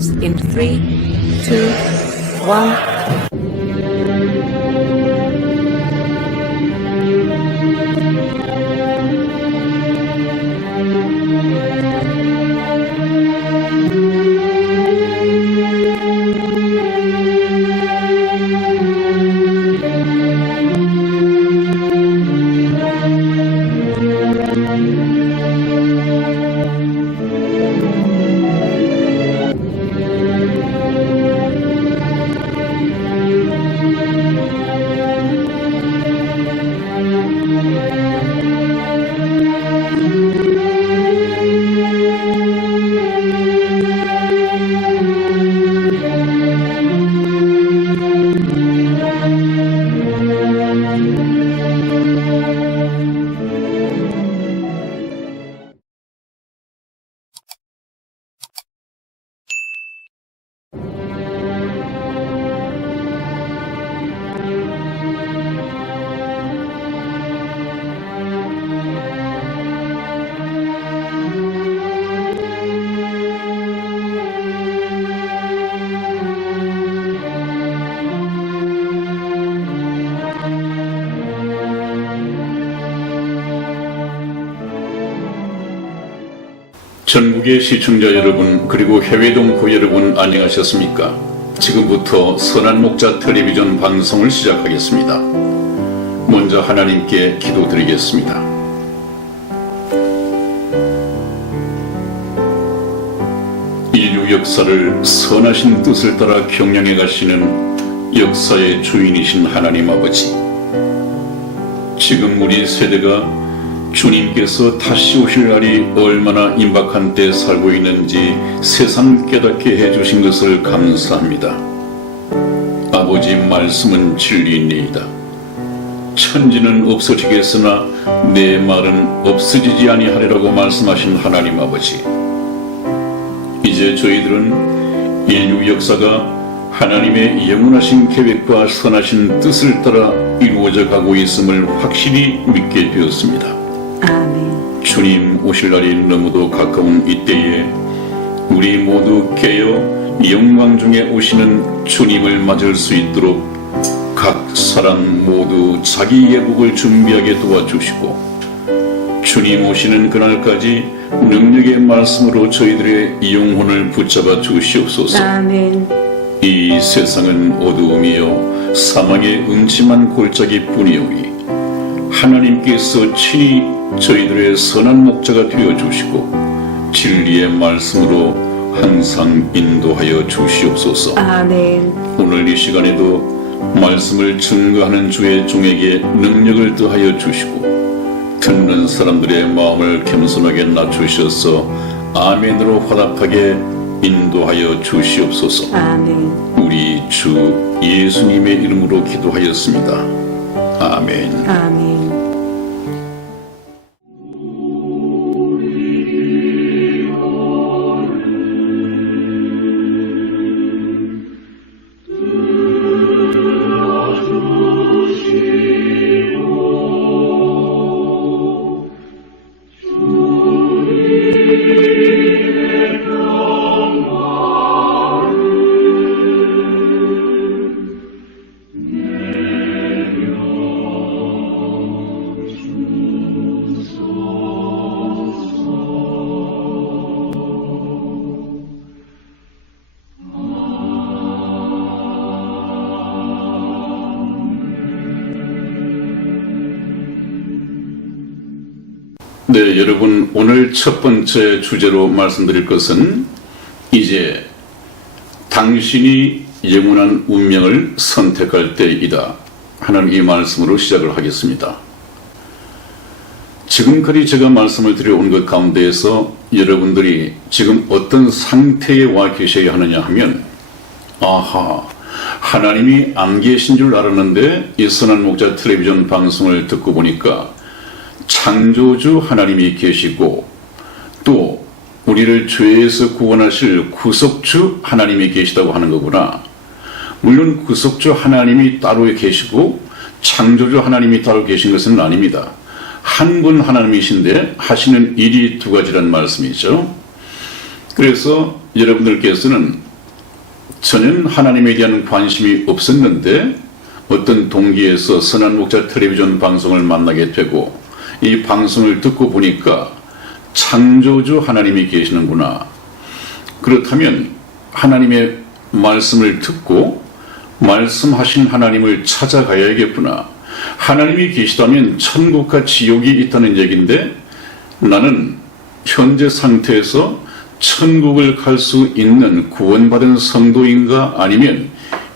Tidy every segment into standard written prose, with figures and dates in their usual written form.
close in 3, 2, 1. 전국의 시청자 여러분, 그리고 해외 동포 여러분, 안녕하셨습니까? 지금부터 선한 목자 텔레비전 방송을 시작하겠습니다. 먼저 하나님께 기도드리겠습니다. 인류 역사를 선하신 뜻을 따라 경영해 가시는 역사의 주인이신 하나님 아버지, 지금 우리 세대가 주님께서 다시 오실 날이 얼마나 임박한 때 살고 있는지 세상 깨닫게 해주신 것을 감사합니다. 아버지 말씀은 진리이니이다. 천지는 없어지겠으나 내 말은 없어지지 아니하리라고 말씀하신 하나님 아버지, 이제 저희들은 인류 역사가 하나님의 영원하신 계획과 선하신 뜻을 따라 이루어져 가고 있음을 확실히 믿게 되었습니다. 아멘. 주님 오실 날이 너무도 가까운 이때에 우리 모두 깨어 영광 중에 오시는 주님을 맞을 수 있도록 각 사람 모두 자기 예복을 준비하게 도와주시고, 주님 오시는 그날까지 능력의 말씀으로 저희들의 영혼을 붙잡아 주시옵소서. 아멘. 이 세상은 어두움이요 사망의 음침한 골짜기 뿐이오니 하나님께서 친히 저희들의 선한 목자가 되어주시고 진리의 말씀으로 항상 인도하여 주시옵소서. 아멘. 오늘 이 시간에도 말씀을 증거하는 주의 종에게 능력을 더하여 주시고 듣는 사람들의 마음을 겸손하게 낮추셔서 아멘으로 화답하게 인도하여 주시옵소서. 아멘. 우리 주 예수님의 이름으로 기도하였습니다. 아멘. 아멘. 네, 여러분, 오늘 첫 번째 주제로 말씀드릴 것은 이제 당신이 영원한 운명을 선택할 때이다 하는 이 말씀으로 시작을 하겠습니다. 지금까지 제가 말씀을 드려온 것 가운데에서 여러분들이 지금 어떤 상태에 와 계셔야 하느냐 하면, 아하, 하나님이 안 계신 줄 알았는데 이 선한 목자 텔레비전 방송을 듣고 보니까 창조주 하나님이 계시고 또 우리를 죄에서 구원하실 구속주 하나님이 계시다고 하는 거구나. 물론 구속주 하나님이 따로 계시고 창조주 하나님이 따로 계신 것은 아닙니다. 한 분 하나님이신데 하시는 일이 두 가지란 말씀이죠. 그래서 여러분들께서는 전혀 하나님에 대한 관심이 없었는데 어떤 동기에서 선한 목자 텔레비전 방송을 만나게 되고 이 방송을 듣고 보니까 창조주 하나님이 계시는구나. 그렇다면 하나님의 말씀을 듣고 말씀하신 하나님을 찾아가야겠구나. 하나님이 계시다면 천국과 지옥이 있다는 얘기인데 나는 현재 상태에서 천국을 갈 수 있는 구원받은 성도인가 아니면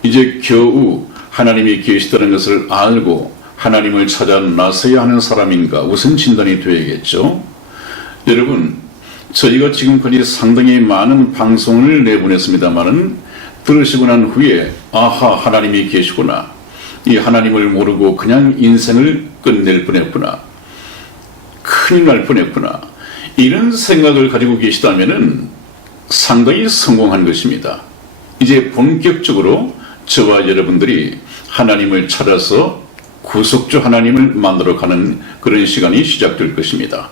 이제 겨우 하나님이 계시다는 것을 알고 하나님을 찾아 나서야 하는 사람인가 우선 진단이 되어야겠죠. 여러분, 저희가 지금까지 상당히 많은 방송을 내보냈습니다마는 들으시고 난 후에 아하, 하나님이 계시구나. 이 하나님을 모르고 그냥 인생을 끝낼 뻔했구나. 큰일 날 뻔했구나. 이런 생각을 가지고 계시다면은 상당히 성공한 것입니다. 이제 본격적으로 저와 여러분들이 하나님을 찾아서 구속주 하나님을 만들어 가는 그런 시간이 시작될 것입니다.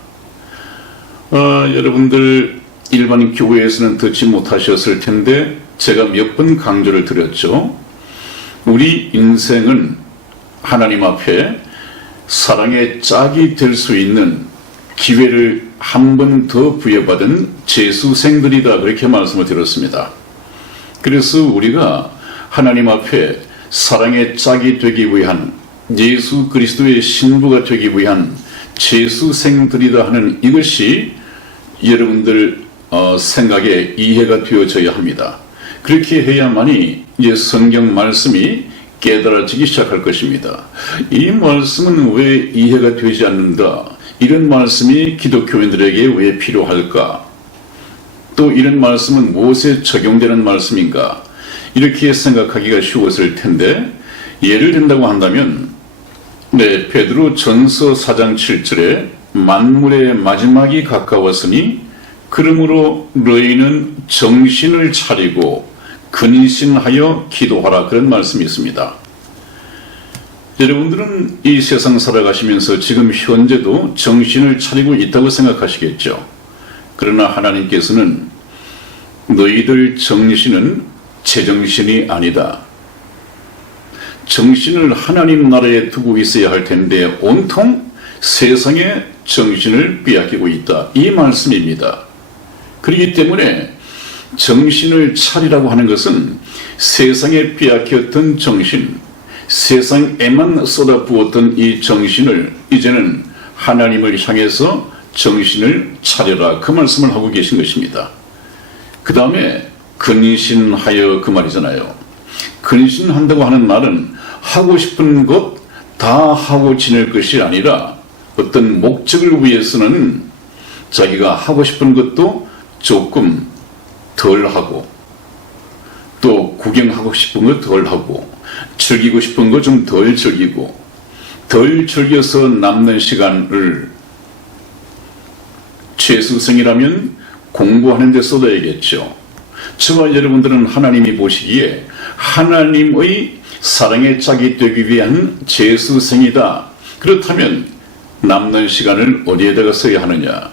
여러분들 일반 교회에서는 듣지 못하셨을 텐데 제가 몇 번 강조를 드렸죠. 우리 인생은 하나님 앞에 사랑의 짝이 될 수 있는 기회를 한 번 더 부여받은 재수생들이다, 그렇게 말씀을 드렸습니다. 그래서 우리가 하나님 앞에 사랑의 짝이 되기 위한 예수 그리스도의 신부가 되기 위한 재수생들이다 하는 이것이 여러분들 생각에 이해가 되어져야 합니다. 그렇게 해야만이 이제 성경 말씀이 깨달아지기 시작할 것입니다. 이 말씀은 왜 이해가 되지 않는다? 이런 말씀이 기독교인들에게 왜 필요할까? 또 이런 말씀은 무엇에 적용되는 말씀인가? 이렇게 생각하기가 쉬웠을 텐데 예를 든다고 한다면 베드로 전서 4장 7절에 만물의 마지막이 가까웠으니 그러므로 너희는 정신을 차리고 근신하여 기도하라, 그런 말씀이 있습니다. 여러분들은 이 세상 살아가시면서 지금 현재도 정신을 차리고 있다고 생각하시겠죠. 그러나 하나님께서는 너희들 정신은 제정신이 아니다. 정신을 하나님 나라에 두고 있어야 할 텐데 온통 세상의 정신을 빼앗기고 있다, 이 말씀입니다. 그렇기 때문에 정신을 차리라고 하는 것은 세상에 빼앗겼던 정신, 세상에만 쏟아부었던 이 정신을 이제는 하나님을 향해서 정신을 차려라, 그 말씀을 하고 계신 것입니다. 그 다음에 근신하여, 그 말이잖아요. 근신한다고 하는 말은 하고 싶은 것 다 하고 지낼 것이 아니라 어떤 목적을 위해서는 자기가 하고 싶은 것도 조금 덜 하고, 또 구경하고 싶은 거 덜 하고, 즐기고 싶은 거 좀 덜 즐기고, 덜 즐겨서 남는 시간을 재수생이라면 공부하는 데 쏟아야겠죠. 저와 여러분들은 하나님이 보시기에 하나님의 사랑의 짝이 되기 위한 재수생이다. 그렇다면 남는 시간을 어디에다가 써야 하느냐?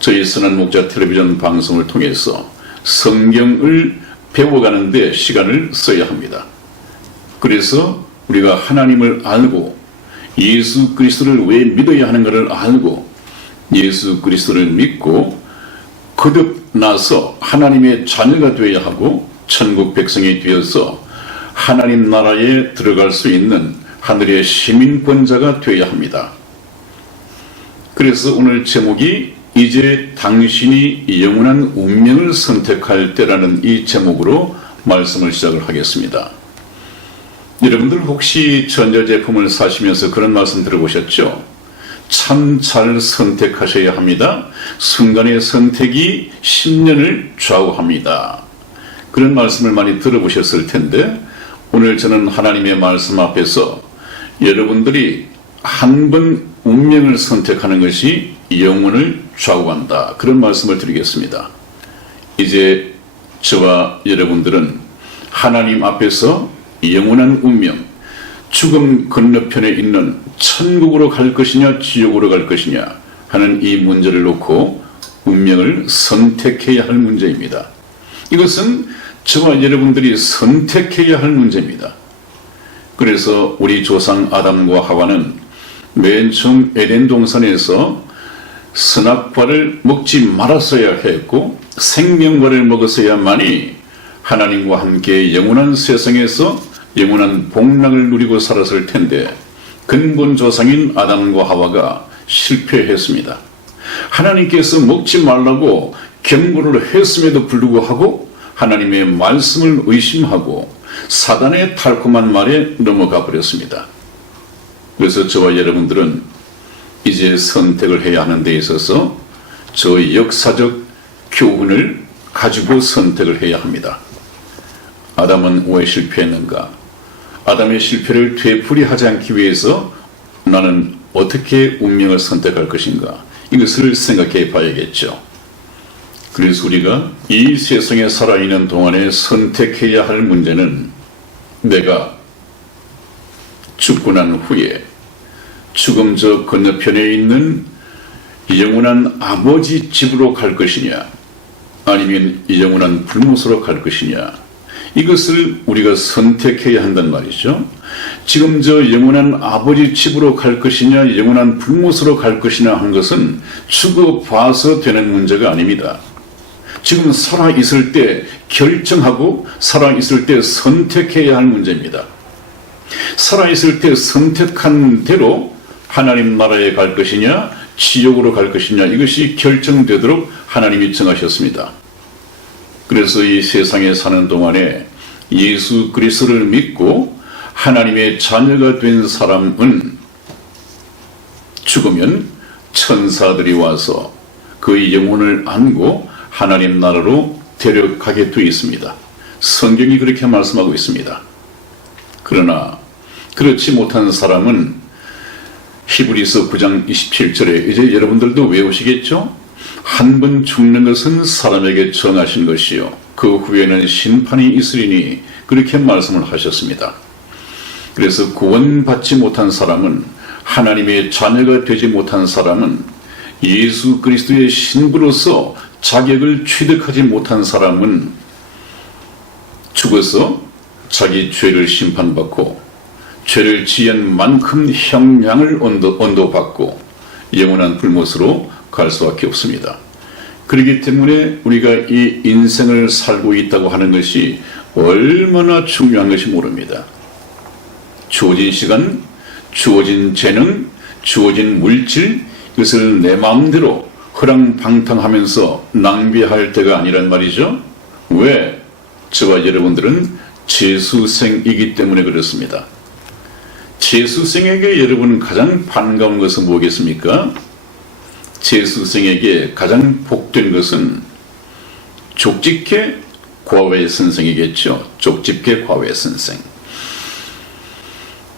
저희 선한 목자 텔레비전 방송을 통해서 성경을 배워가는 데 시간을 써야 합니다. 그래서 우리가 하나님을 알고 예수 그리스도를 왜 믿어야 하는가를 알고 예수 그리스도를 믿고 거듭나서 하나님의 자녀가 되어야 하고 천국 백성이 되어서 하나님 나라에 들어갈 수 있는 하늘의 시민권자가 되어야 합니다. 그래서 오늘 제목이 이제 당신이 영원한 운명을 선택할 때라는 이 제목으로 말씀을 시작을 하겠습니다. 여러분들 혹시 전자제품을 사시면서 그런 말씀 들어보셨죠? 참 잘 선택하셔야 합니다. 순간의 선택이 10년을 좌우합니다. 그런 말씀을 많이 들어보셨을 텐데 오늘 저는 하나님의 말씀 앞에서 여러분들이 한 번 운명을 선택하는 것이 영혼을 좌우한다, 그런 말씀을 드리겠습니다. 이제 저와 여러분들은 하나님 앞에서 영원한 운명, 죽음 건너편에 있는 천국으로 갈 것이냐 지옥으로 갈 것이냐 하는 이 문제를 놓고 운명을 선택해야 할 문제입니다. 이것은 저와 여러분들이 선택해야 할 문제입니다. 그래서 우리 조상 아담과 하와는 맨 처음 에덴 동산에서 선악과를 먹지 말았어야 했고 생명과를 먹었어야만이 하나님과 함께 영원한 세상에서 영원한 복락을 누리고 살았을 텐데 근본 조상인 아담과 하와가 실패했습니다. 하나님께서 먹지 말라고 경고를 했음에도 불구하고 하나님의 말씀을 의심하고 사단의 달콤한 말에 넘어가 버렸습니다. 그래서 저와 여러분들은 이제 선택을 해야 하는 데 있어서 저 역사적 교훈을 가지고 선택을 해야 합니다. 아담은 왜 실패했는가? 아담의 실패를 되풀이하지 않기 위해서 나는 어떻게 운명을 선택할 것인가? 이것을 생각해 봐야겠죠. 그래서 우리가 이 세상에 살아있는 동안에 선택해야 할 문제는 내가 죽고 난 후에 죽음 저 건너편에 있는 영원한 아버지 집으로 갈 것이냐 아니면 영원한 불못으로 갈 것이냐 이것을 우리가 선택해야 한단 말이죠. 지금 저 영원한 아버지 집으로 갈 것이냐 영원한 불못으로 갈 것이냐 한 것은 죽어봐서 되는 문제가 아닙니다. 지금 살아있을 때 결정하고 살아있을 때 선택해야 할 문제입니다. 살아있을 때 선택한 대로 하나님 나라에 갈 것이냐 지옥으로 갈 것이냐 이것이 결정되도록 하나님이 정하셨습니다. 그래서 이 세상에 사는 동안에 예수 그리스도를 믿고 하나님의 자녀가 된 사람은 죽으면 천사들이 와서 그의 영혼을 안고 하나님 나라로 데려가게 되어 있습니다. 성경이 그렇게 말씀하고 있습니다. 그러나 그렇지 못한 사람은 히브리서 9장 27절에 이제 여러분들도 외우시겠죠? 한 번 죽는 것은 사람에게 정하신 것이요 그 후에는 심판이 있으리니 그렇게 말씀을 하셨습니다. 그래서 구원받지 못한 사람은 하나님의 자녀가 되지 못한 사람은 예수 그리스도의 신부로서 자격을 취득하지 못한 사람은 죽어서 자기 죄를 심판받고 죄를 지은 만큼 형량을 언도받고 영원한 불못으로 갈 수밖에 없습니다. 그렇기 때문에 우리가 이 인생을 살고 있다고 하는 것이 얼마나 중요한 것이 모릅니다. 주어진 시간, 주어진 재능, 주어진 물질 이것을 내 마음대로 허랑방탕하면서 낭비할 때가 아니란 말이죠. 왜? 저와 여러분들은 재수생이기 때문에 그렇습니다. 재수생에게 여러분 가장 반가운 것은 뭐겠습니까? 재수생에게 가장 복된 것은 족집게 과외 선생이겠죠. 족집게 과외 선생.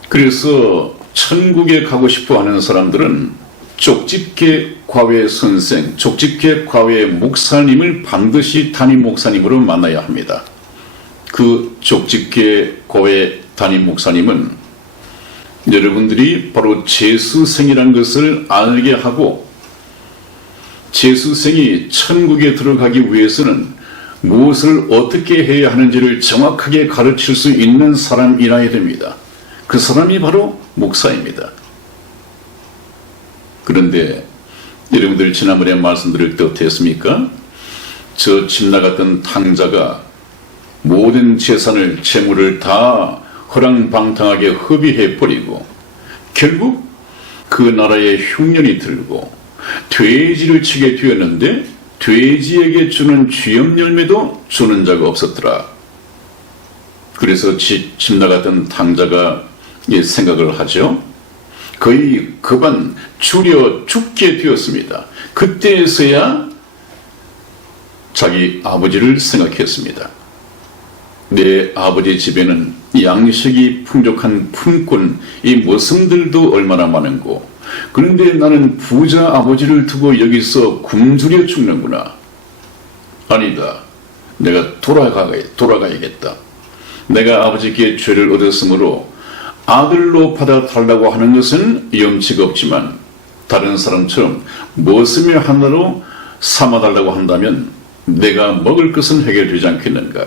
그래서 천국에 가고 싶어 하는 사람들은 족집게 과외 선생, 족집게 과외 목사님을 반드시 담임 목사님으로 만나야 합니다. 그 족집게 과외 담임 목사님은 여러분들이 바로 재수생이라는 것을 알게 하고 재수생이 천국에 들어가기 위해서는 무엇을 어떻게 해야 하는지를 정확하게 가르칠 수 있는 사람이라야 됩니다. 그 사람이 바로 목사입니다. 그런데 여러분들 지난번에 말씀드릴 때 어땠습니까? 저 집 나갔던 탕자가 모든 재산을 재물을 다 허랑방탕하게 허비해버리고 결국 그 나라에 흉년이 들고 돼지를 치게 되었는데 돼지에게 주는 쥐염 열매도 주는 자가 없었더라. 그래서 집 나갔던 탕자가 생각을 하죠. 거의 급한 줄여 죽게 되었습니다. 그때에서야 자기 아버지를 생각했습니다. 내 아버지 집에는 양식이 풍족한 품꾼 이 모성들도 얼마나 많은고 그런데 나는 부자 아버지를 두고 여기서 굶주려 죽는구나. 아니다. 내가 돌아가야겠다. 내가 아버지께 죄를 얻었으므로 아들로 받아달라고 하는 것은 염치가 없지만 다른 사람처럼 머슴의 하나로 삼아달라고 한다면 내가 먹을 것은 해결되지 않겠는가.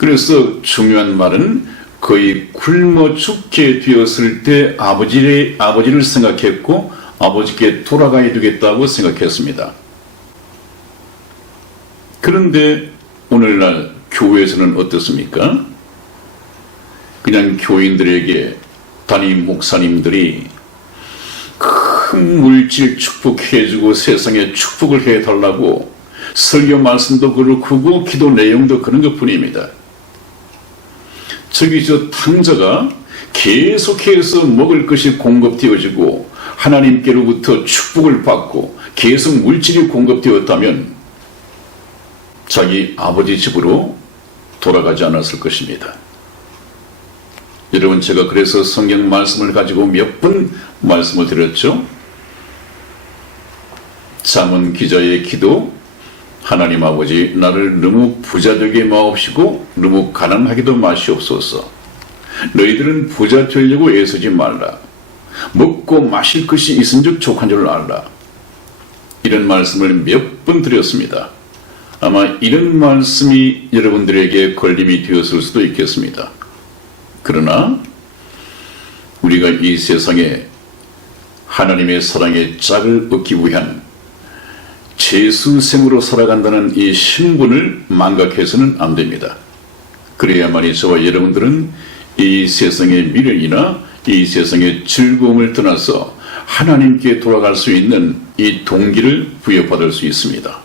그래서 중요한 말은 거의 굶어 죽게 되었을 때 아버지를 생각했고 아버지께 돌아가야 되겠다고 생각했습니다. 그런데 오늘날 교회에서는 어떻습니까? 그냥 교인들에게 담임 목사님들이 큰 물질 축복해주고 세상에 축복을 해달라고 설교 말씀도 그렇고 기도 내용도 그런 것 뿐입니다. 저기 저 탕자가 계속해서 먹을 것이 공급되어지고 하나님께로부터 축복을 받고 계속 물질이 공급되었다면 자기 아버지 집으로 돌아가지 않았을 것입니다. 여러분, 제가 그래서 성경 말씀을 가지고 몇 번 말씀을 드렸죠. 잠언 기자의 기도, 하나님 아버지 나를 너무 부자 되게 마옵시고 너무 가난하게도 마시옵소서. 너희들은 부자 되려고 애쓰지 말라. 먹고 마실 것이 있은즉 족한 줄 알라. 이런 말씀을 몇 번 드렸습니다. 아마 이런 말씀이 여러분들에게 걸림이 되었을 수도 있겠습니다. 그러나 우리가 이 세상에 하나님의 사랑의 짝을 얻기 위한 재수생으로 살아간다는 이 신분을 망각해서는 안 됩니다. 그래야만이 저와 여러분들은 이 세상의 미련이나 이 세상의 즐거움을 떠나서 하나님께 돌아갈 수 있는 이 동기를 부여받을 수 있습니다.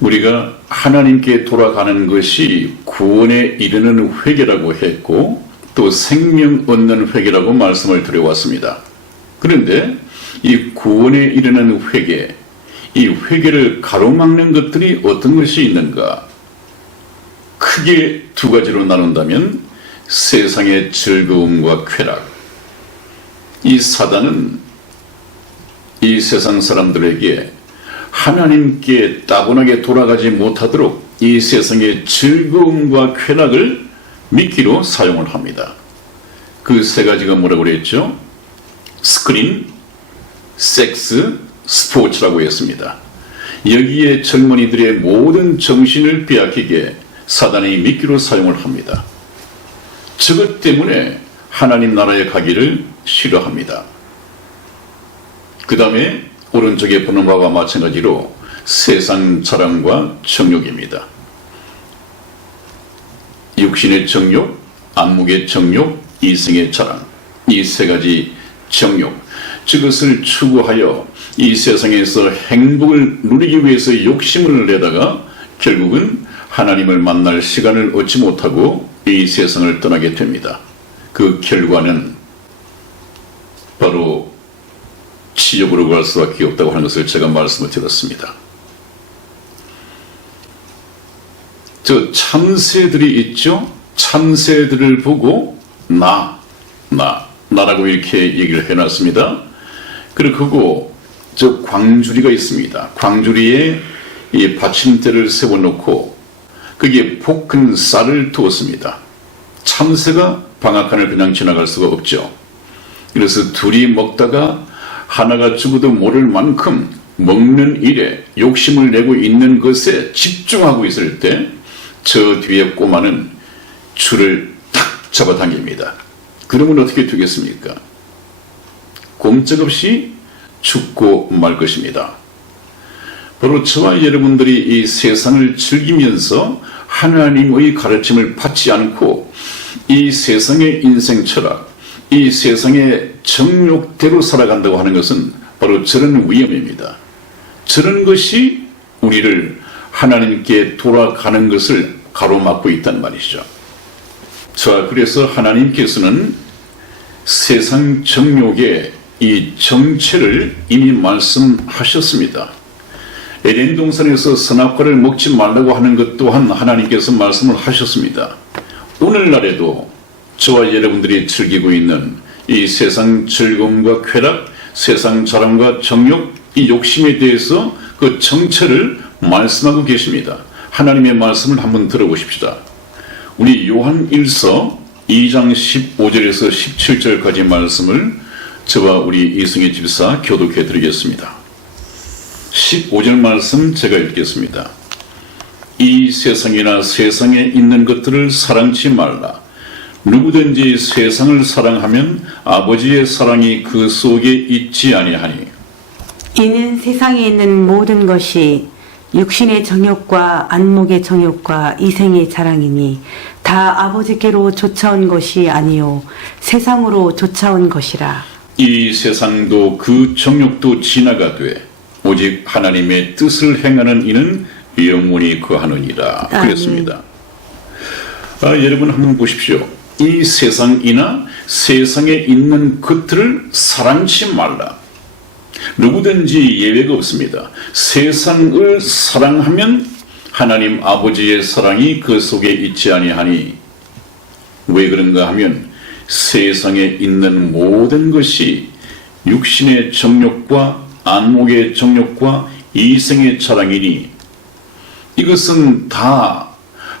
우리가 하나님께 돌아가는 것이 구원에 이르는 회개라고 했고 또 생명 얻는 회개라고 말씀을 드려왔습니다. 그런데 이 구원에 이르는 회개, 이 회개를 가로막는 것들이 어떤 것이 있는가? 크게 두 가지로 나눈다면 세상의 즐거움과 쾌락. 이 사단은 이 세상 사람들에게 하나님께 따분하게 돌아가지 못하도록 이 세상의 즐거움과 쾌락을 미끼로 사용을 합니다. 그 세 가지가 뭐라고 그랬죠? 스크린, 섹스, 스포츠라고 했습니다. 여기에 젊은이들의 모든 정신을 빼앗기게 사단이 미끼로 사용을 합니다. 저것 때문에 하나님 나라에 가기를 싫어합니다. 그 다음에 오른쪽에 보는 바와 마찬가지로 세상 자랑과 정욕입니다. 육신의 정욕, 안목의 정욕, 이생의 자랑, 이 세 가지 정욕, 저것을 추구하여 이 세상에서 행복을 누리기 위해서 욕심을 내다가 결국은 하나님을 만날 시간을 얻지 못하고 이 세상을 떠나게 됩니다. 그 결과는 바로 지옥으로 갈 수밖에 없다고 하는 것을 제가 말씀을 드렸습니다. 저 참새들이 있죠? 참새들을 보고 나라고 이렇게 얘기를 해놨습니다. 그리고 저 광주리가 있습니다. 광주리에 이 받침대를 세워놓고 거기에 볶은 쌀을 두었습니다. 참새가 방앗간을 그냥 지나갈 수가 없죠. 그래서 둘이 먹다가 하나가 죽어도 모를 만큼 먹는 일에 욕심을 내고 있는 것에 집중하고 있을 때 저 뒤에 꼬마는 줄을 탁 잡아당깁니다. 그러면 어떻게 되겠습니까? 꼼짝없이 죽고 말 것입니다. 바로 저와 여러분들이 이 세상을 즐기면서 하나님의 가르침을 받지 않고 이 세상의 인생 철학, 이 세상의 정욕대로 살아간다고 하는 것은 바로 저런 위험입니다. 저런 것이 우리를 하나님께 돌아가는 것을 가로막고 있단 말이죠. 자, 그래서 하나님께서는 세상 정욕의 이 정체를 이미 말씀하셨습니다. 에덴 동산에서 선악과를 먹지 말라고 하는 것 또한 하나님께서 말씀을 하셨습니다. 오늘날에도 저와 여러분들이 즐기고 있는 이 세상 즐거움과 쾌락, 세상 자랑과 정욕, 이 욕심에 대해서 그 정체를 말씀하고 계십니다. 하나님의 말씀을 한번 들어보십시다. 우리 요한 1서 2장 15절에서 17절까지 말씀을 저와 우리 이승희 집사 교독해 드리겠습니다. 15절 말씀 제가 읽겠습니다. 이 세상이나 세상에 있는 것들을 사랑치 말라. 누구든지 세상을 사랑하면 아버지의 사랑이 그 속에 있지 아니하니. 이는 세상에 있는 모든 것이 육신의 정욕과 안목의 정욕과 이생의 자랑이니 다 아버지께로 쫓아온 것이 아니요 세상으로 쫓아온 것이라. 이 세상도 그 정욕도 지나가되 오직 하나님의 뜻을 행하는 이는 영원히 거하느니라. 그랬습니다. 여러분 한번 보십시오. 이 세상이나 세상에 있는 것들을 사랑치 말라. 누구든지 예외가 없습니다. 세상을 사랑하면 하나님 아버지의 사랑이 그 속에 있지 아니하니. 왜 그런가 하면 세상에 있는 모든 것이 육신의 정욕과 안목의 정욕과 이생의 자랑이니 이것은 다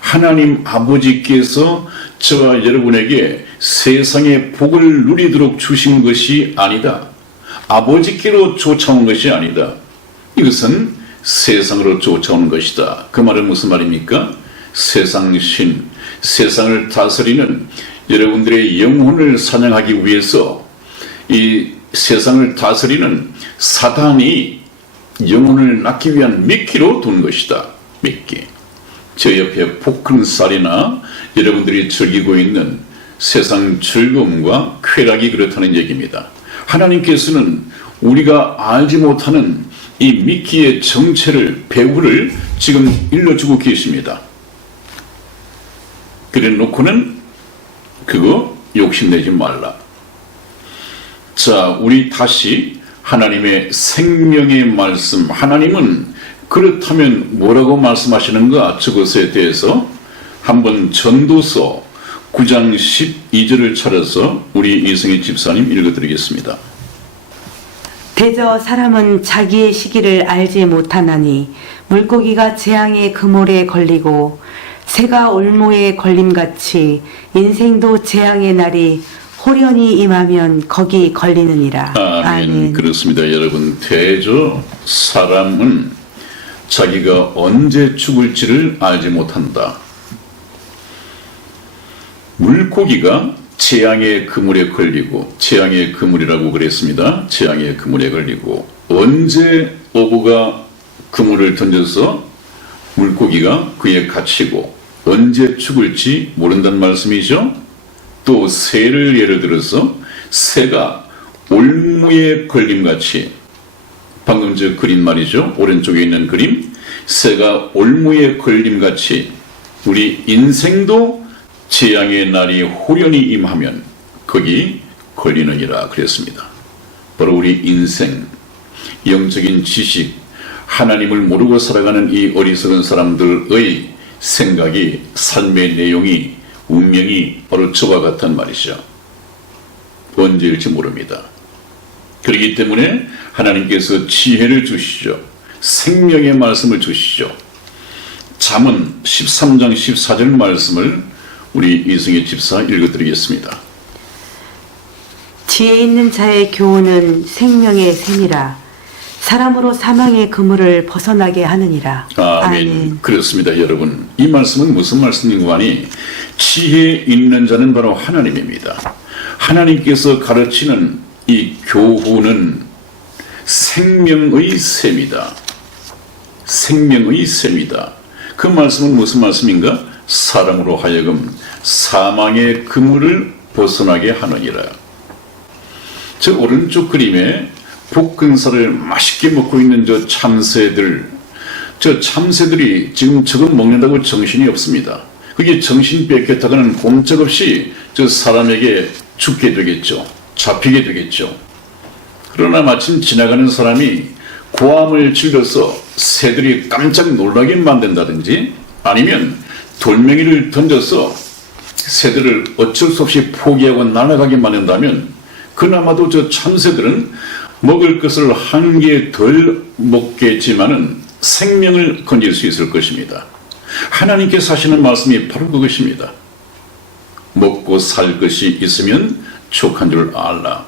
하나님 아버지께서 저와 여러분에게 세상의 복을 누리도록 주신 것이 아니다. 아버지께로 쫓아온 것이 아니다. 이것은 세상으로 쫓아온 것이다. 그 말은 무슨 말입니까? 세상신, 세상을 다스리는 여러분들의 영혼을 사냥하기 위해서 이 세상을 다스리는 사단이 영혼을 낳기 위한 미끼로 둔 것이다. 미끼. 저 옆에 포큰살이나 여러분들이 즐기고 있는 세상 즐거움과 쾌락이 그렇다는 얘기입니다. 하나님께서는 우리가 알지 못하는 이 미끼의 정체를, 배후를 지금 일러주고 계십니다. 그래 놓고는 그거 욕심내지 말라. 자, 우리 다시 하나님의 생명의 말씀, 하나님은 그렇다면 뭐라고 말씀하시는가? 저것에 대해서 한번 전도서 9장 12절을 찾아서 우리 이승희 집사님 읽어드리겠습니다. 대저 사람은 자기의 시기를 알지 못하나니 물고기가 재앙의 그물에 걸리고 새가 올무에 걸림같이 인생도 재앙의 날이 호련히 임하면 거기 걸리느니라. 아멘. 그렇습니다. 여러분, 대저 사람은 자기가 언제 죽을지를 알지 못한다. 물고기가 재앙의 그물에 걸리고, 재앙의 그물이라고 그랬습니다. 재앙의 그물에 걸리고, 언제 어부가 그물을 던져서 물고기가 그에 갇히고 언제 죽을지 모른다는 말씀이죠. 또 새를 예를 들어서 새가 올무에 걸림같이, 방금 저 그림 말이죠. 오른쪽에 있는 그림, 새가 올무에 걸림같이 우리 인생도 재앙의 날이 호련히 임하면 거기 걸리느니라 그랬습니다. 바로 우리 인생, 영적인 지식, 하나님을 모르고 살아가는 이 어리석은 사람들의 생각이, 삶의 내용이, 운명이 바로 저와 같단 말이죠. 언제일지 모릅니다. 그렇기 때문에 하나님께서 지혜를 주시죠. 생명의 말씀을 주시죠. 잠언 13장 14절 말씀을 우리 이승희 집사 읽어드리겠습니다. 지혜 있는 자의 교훈은 생명의 샘이라 사람으로 사망의 그물을 벗어나게 하느니라. 아멘. 그렇습니다. 여러분, 이 말씀은 무슨 말씀인고 하니 지혜 있는 자는 바로 하나님입니다. 하나님께서 가르치는 이 교훈은 생명의 샘이다. 생명의 샘이다. 그 말씀은 무슨 말씀인가? 사람으로 하여금 사망의 그물을 벗어나게 하느니라. 저 오른쪽 그림에 볶은살을 맛있게 먹고 있는 저 참새들, 저 참새들이 지금 저거 먹는다고 정신이 없습니다. 그게 정신 뺏겼다가는 꼼짝없이 저 사람에게 죽게 되겠죠. 잡히게 되겠죠. 그러나 마침 지나가는 사람이 고함을 질러서 새들이 깜짝 놀라게 만든다든지, 아니면 돌멩이를 던져서 새들을 어쩔 수 없이 포기하고 날아가게 만든다면 그나마도 저 참새들은 먹을 것을 한 개 덜 먹겠지만은 생명을 건질 수 있을 것입니다. 하나님께서 하시는 말씀이 바로 그것입니다. 먹고 살 것이 있으면 족한 줄 알라.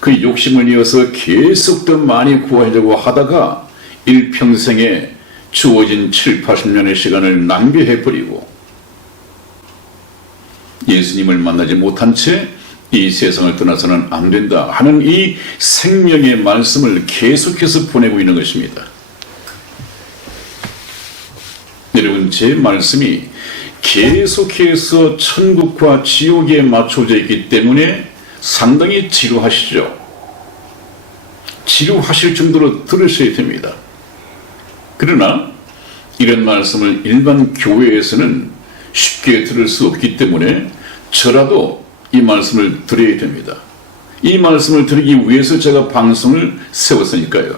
그 욕심을 이어서 계속 더 많이 구하려고 하다가 일평생에 주어진 7, 80년의 시간을 낭비해버리고 예수님을 만나지 못한 채 이 세상을 떠나서는 안 된다 하는 이 생명의 말씀을 계속해서 보내고 있는 것입니다. 여러분, 제 말씀이 계속해서 천국과 지옥에 맞춰져 있기 때문에 상당히 지루하시죠. 지루하실 정도로 들으셔야 됩니다. 그러나 이런 말씀을 일반 교회에서는 쉽게 들을 수 없기 때문에 저라도 이 말씀을 드려야 됩니다. 이 말씀을 드리기 위해서 제가 방송을 세웠으니까요.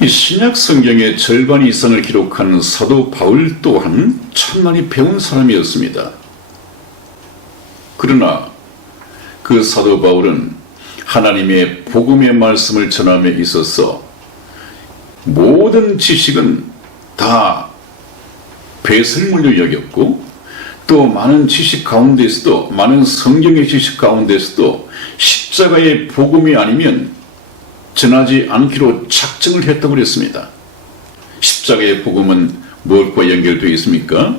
이 신약 성경의 절반 이상을 기록한 사도 바울 또한 참 많이 배운 사람이었습니다. 그러나 그 사도 바울은 하나님의 복음의 말씀을 전함에 있어서 모든 지식은 다 배설물로 여겼고, 또 많은 지식 가운데서도, 많은 성경의 지식 가운데서도 십자가의 복음이 아니면 전하지 않기로 작정을 했다고 그랬습니다. 십자가의 복음은 무엇과 연결되어 있습니까?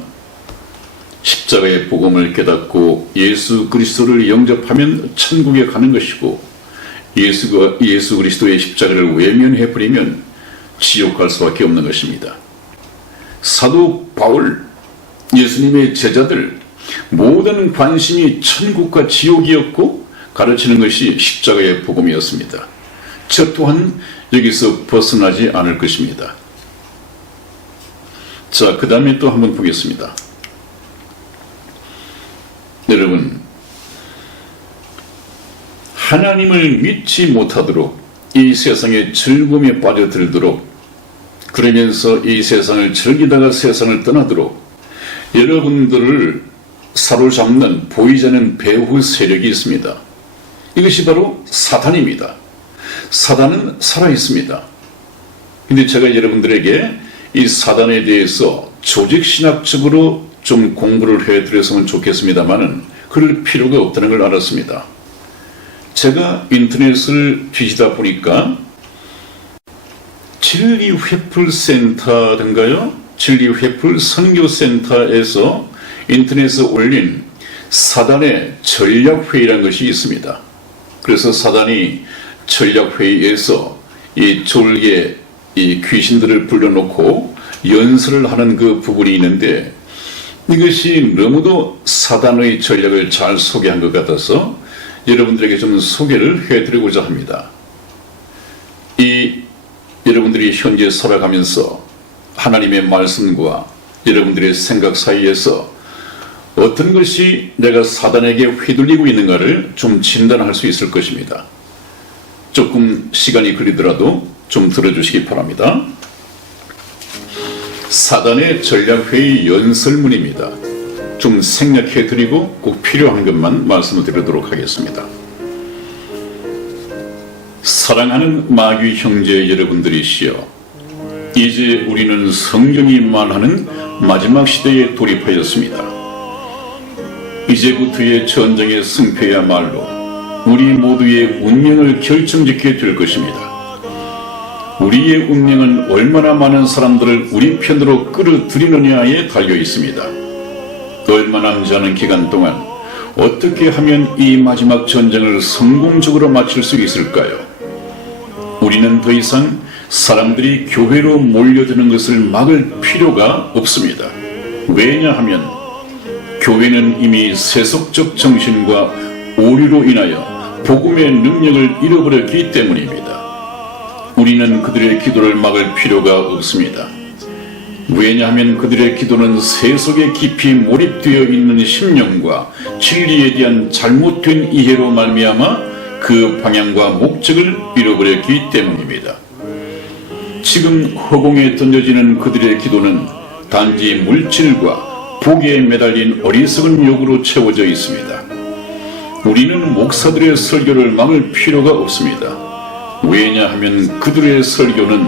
십자가의 복음을 깨닫고 예수 그리스도를 영접하면 천국에 가는 것이고, 예수 그리스도의 십자가를 외면해버리면 지옥 갈 수밖에 없는 것입니다. 사도 바울, 예수님의 제자들 모든 관심이 천국과 지옥이었고 가르치는 것이 십자가의 복음이었습니다. 저 또한 여기서 벗어나지 않을 것입니다. 자, 그 다음에 또 한번 보겠습니다. 여러분, 하나님을 믿지 못하도록 이 세상의 즐거움에 빠져들도록, 그러면서 이 세상을 즐기다가 세상을 떠나도록 여러분들을 사로잡는 보이지 않는 배후 세력이 있습니다. 이것이 바로 사단입니다. 사단은 살아있습니다. 근데 제가 여러분들에게 이 사단에 대해서 조직신학적으로 좀 공부를 해드렸으면 좋겠습니다만은 그럴 필요가 없다는 걸 알았습니다. 제가 인터넷을 뒤지다 보니까 진리회풀센터인가요? 진리회풀 선교센터에서 인터넷에 올린 사단의 전략회의라는 것이 있습니다. 그래서 사단이 전략회의에서 이 졸개 이 귀신들을 불러놓고 연설을 하는 그 부분이 있는데, 이것이 너무도 사단의 전략을 잘 소개한 것 같아서 여러분들에게 좀 소개를 해드리고자 합니다. 이 여러분들이 현재 살아가면서 하나님의 말씀과 여러분들의 생각 사이에서 어떤 것이 내가 사단에게 휘둘리고 있는가를 좀 진단할 수 있을 것입니다. 조금 시간이 걸리더라도 좀 들어주시기 바랍니다. 사단의 전략회의 연설문입니다. 좀 생략해드리고 꼭 필요한 것만 말씀을 드리도록 하겠습니다. 사랑하는 마귀 형제 여러분들이시여, 이제 우리는 성경이 말하는 마지막 시대에 돌입하였습니다. 이제부터의 전쟁의 승패야말로 우리 모두의 운명을 결정짓게 될 것입니다. 우리의 운명은 얼마나 많은 사람들을 우리 편으로 끌어들이느냐에 달려 있습니다. 얼마 남지 않은 기간 동안 어떻게 하면 이 마지막 전쟁을 성공적으로 마칠 수 있을까요? 우리는 더 이상 사람들이 교회로 몰려드는 것을 막을 필요가 없습니다. 왜냐하면 교회는 이미 세속적 정신과 오류로 인하여 복음의 능력을 잃어버렸기 때문입니다. 우리는 그들의 기도를 막을 필요가 없습니다. 왜냐하면 그들의 기도는 세속에 깊이 몰입되어 있는 심령과 진리에 대한 잘못된 이해로 말미암아 그 방향과 목적을 잃어버렸기 때문입니다. 지금 허공에 던져지는 그들의 기도는 단지 물질과 복에 매달린 어리석은 욕으로 채워져 있습니다. 우리는 목사들의 설교를 막을 필요가 없습니다. 왜냐하면 그들의 설교는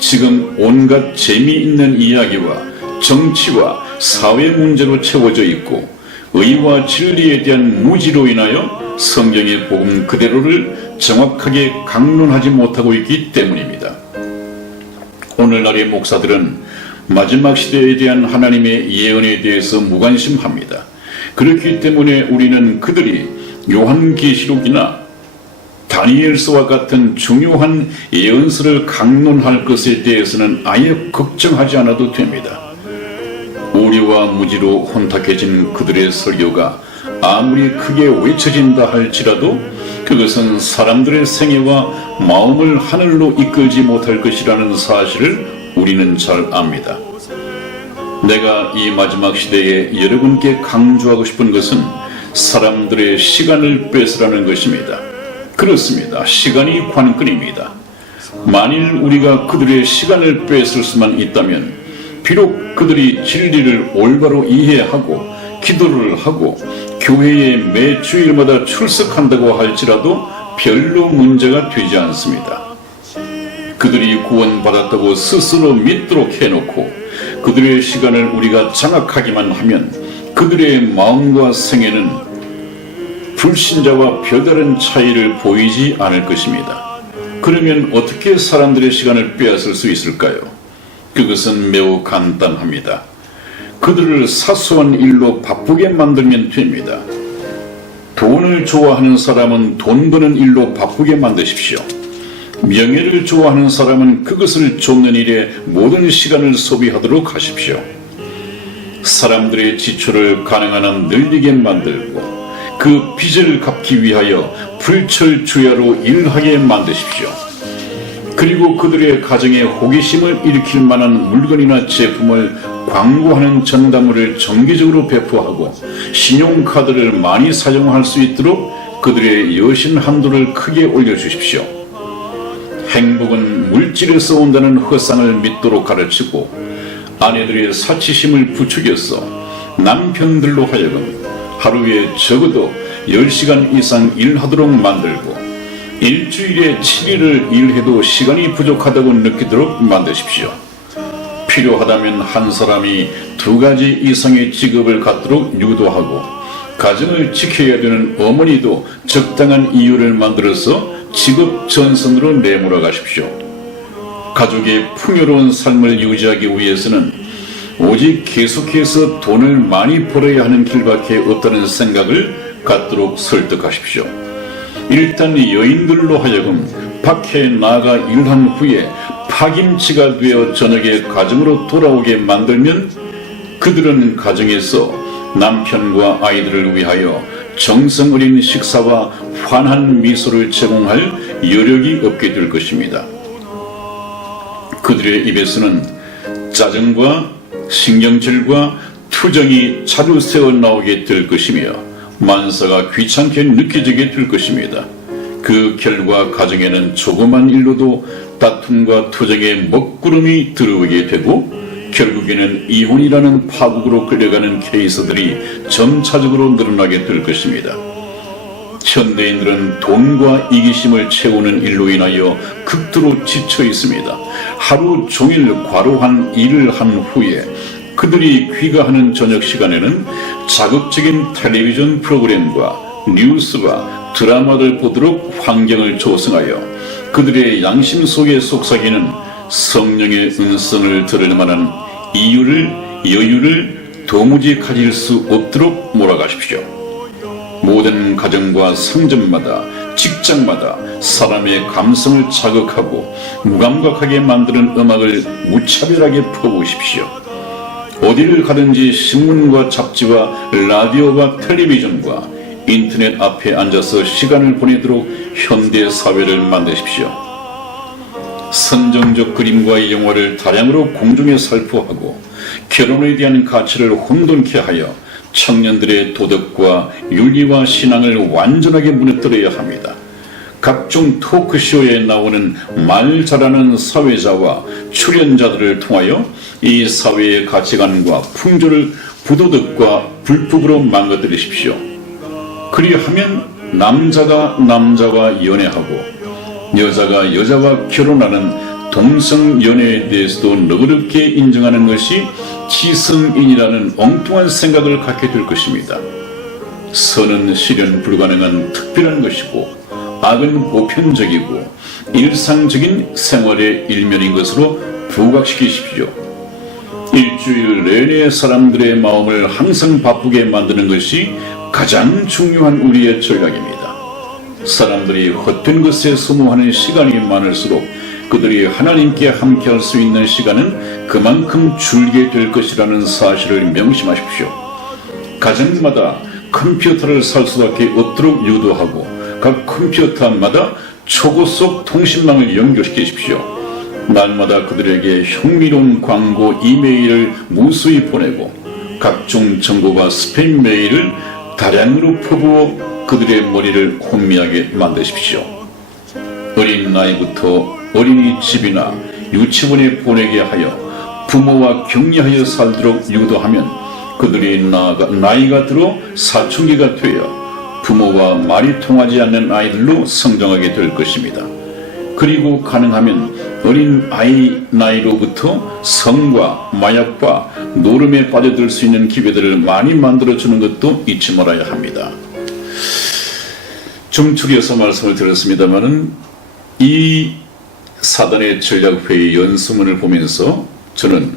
지금 온갖 재미있는 이야기와 정치와 사회 문제로 채워져 있고, 의와 진리에 대한 무지로 인하여 성경의 복음 그대로를 정확하게 강론하지 못하고 있기 때문입니다. 오늘날의 목사들은 마지막 시대에 대한 하나님의 예언에 대해서 무관심합니다. 그렇기 때문에 우리는 그들이 요한계시록이나 다니엘서와 같은 중요한 예언서를 강론할 것에 대해서는 아예 걱정하지 않아도 됩니다. 오류와 무지로 혼탁해진 그들의 설교가 아무리 크게 외쳐진다 할지라도 그것은 사람들의 생애와 마음을 하늘로 이끌지 못할 것이라는 사실을 우리는 잘 압니다. 내가 이 마지막 시대에 여러분께 강조하고 싶은 것은 사람들의 시간을 뺏으라는 것입니다. 그렇습니다. 시간이 관건입니다. 만일 우리가 그들의 시간을 뺏을 수만 있다면 비록 그들이 진리를 올바로 이해하고 기도를 하고 교회에 매 주일마다 출석한다고 할지라도 별로 문제가 되지 않습니다. 그들이 구원받았다고 스스로 믿도록 해놓고 그들의 시간을 우리가 장악하기만 하면 그들의 마음과 생애는 불신자와 별다른 차이를 보이지 않을 것입니다. 그러면 어떻게 사람들의 시간을 빼앗을 수 있을까요? 그것은 매우 간단합니다. 그들을 사소한 일로 바쁘게 만들면 됩니다. 돈을 좋아하는 사람은 돈 버는 일로 바쁘게 만드십시오. 명예를 좋아하는 사람은 그것을 쫓는 일에 모든 시간을 소비하도록 하십시오. 사람들의 지출을 가능한 한 늘리게 만들고 그 빚을 갚기 위하여 불철주야로 일하게 만드십시오. 그리고 그들의 가정에 호기심을 일으킬 만한 물건이나 제품을 광고하는 전단물을 정기적으로 배포하고 신용카드를 많이 사용할 수 있도록 그들의 여신 한도를 크게 올려주십시오. 행복은 물질에서 온다는 허상을 믿도록 가르치고 아내들의 사치심을 부추겨서 남편들로 하여금 하루에 적어도 10시간 이상 일하도록 만들고 일주일에 7일을 일해도 시간이 부족하다고 느끼도록 만드십시오. 필요하다면 한 사람이 2가지 이상의 직업을 갖도록 유도하고 가정을 지켜야 되는 어머니도 적당한 이유를 만들어서 직업 전선으로 내몰아 가십시오. 가족의 풍요로운 삶을 유지하기 위해서는 오직 계속해서 돈을 많이 벌어야 하는 길밖에 없다는 생각을 갖도록 설득하십시오. 일단 여인들로 하여금 밖에 나가 일한 후에 파김치가 되어 저녁에 가정으로 돌아오게 만들면 그들은 가정에서 남편과 아이들을 위하여 정성 어린 식사와 환한 미소를 제공할 여력이 없게 될 것입니다. 그들의 입에서는 짜증과 신경질과 투정이 자주 새어나오게 될 것이며 만사가 귀찮게 느껴지게 될 것입니다. 그 결과 가정에는 조그만 일로도 다툼과 투정의 먹구름이 들어오게 되고 결국에는 이혼이라는 파국으로 끌려가는 케이스들이 점차적으로 늘어나게 될 것입니다. 현대인들은 돈과 이기심을 채우는 일로 인하여 극도로 지쳐 있습니다. 하루 종일 과로한 일을 한 후에 그들이 귀가하는 저녁 시간에는 자극적인 텔레비전 프로그램과 뉴스와 드라마를 보도록 환경을 조성하여 그들의 양심 속에 속삭이는 성령의 음성을 들을 만한 이유를 여유를 도무지 가질 수 없도록 몰아가십시오. 모든 가정과 상점마다 직장마다 사람의 감성을 자극하고 무감각하게 만드는 음악을 무차별하게 퍼부으십시오. 어디를 가든지 신문과 잡지와 라디오와 텔레비전과 인터넷 앞에 앉아서 시간을 보내도록 현대 사회를 만드십시오. 선정적 그림과 영화를 다량으로 공중에 살포하고 결혼에 대한 가치를 혼돈케 하여 청년들의 도덕과 윤리와 신앙을 완전하게 무너뜨려야 합니다. 각종 토크쇼에 나오는 말 잘하는 사회자와 출연자들을 통하여 이 사회의 가치관과 풍조를 부도덕과 불법으로 망가뜨리십시오. 그리하면 남자가 남자와 연애하고 여자가 여자와 결혼하는 동성연애에 대해서도 너그럽게 인정하는 것이 지성인이라는 엉뚱한 생각을 갖게 될 것입니다. 선은 실현 불가능한 특별한 것이고 악은 보편적이고 일상적인 생활의 일면인 것으로 부각시키십시오. 일주일 내내 사람들의 마음을 항상 바쁘게 만드는 것이 가장 중요한 우리의 전략입니다. 사람들이 헛된 것에 소모하는 시간이 많을수록 그들이 하나님께 함께할 수 있는 시간은 그만큼 줄게 될 것이라는 사실을 명심하십시오. 가정마다 컴퓨터를 살 수밖에 없도록 유도하고 각 컴퓨터마다 초고속 통신망을 연결시키십시오. 날마다 그들에게 흥미로운 광고 이메일을 무수히 보내고 각종 정보와 스팸 메일을 다량으로 퍼부어 그들의 머리를 혼미하게 만드십시오. 어린 나이부터 어린이집이나 유치원에 보내게 하여 부모와 격려하여 살도록 유도하면 그들이 나이가 들어 사춘기가 되어 부모와 말이 통하지 않는 아이들로 성장하게 될 것입니다. 그리고 가능하면 어린 아이 나이로부터 성과 마약과 노름에 빠져들 수 있는 기회들을 많이 만들어주는 것도 잊지 말아야 합니다. 좀 줄여서 말씀을 드렸습니다마는 이 사단의 전략회의 연수문을 보면서 저는